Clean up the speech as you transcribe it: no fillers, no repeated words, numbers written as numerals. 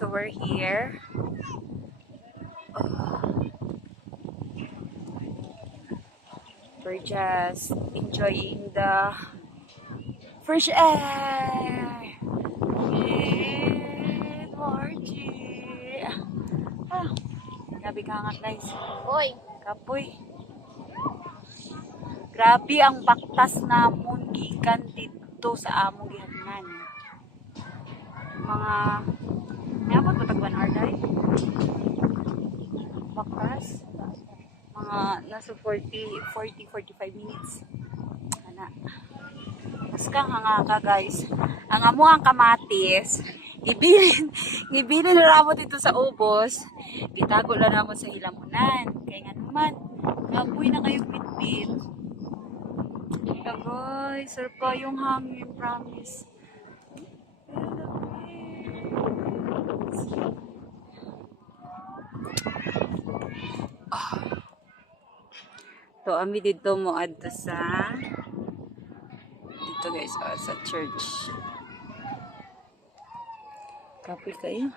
So we're here. We're just enjoying the fresh air. Good morning. Grabe ka nga guys. Hoy, Kapoy. Grabe ang baktas namon gikan dito sa among gihanan. Mga napag matagwan arday. Baktas. Mga nasa 45 minutes. Ana. Mas kang hanga ka guys. Ang amo ang kamatis. Gibilin na ramot ito sa ubos. Gitago lang namon sa hilamunan. Kaya nga naman, kapoy na kayong bitbit. Kaya guys, sarap yung hangin, promise. To ami dito mo adto sa dito guys, sa church. Kapoy kayo.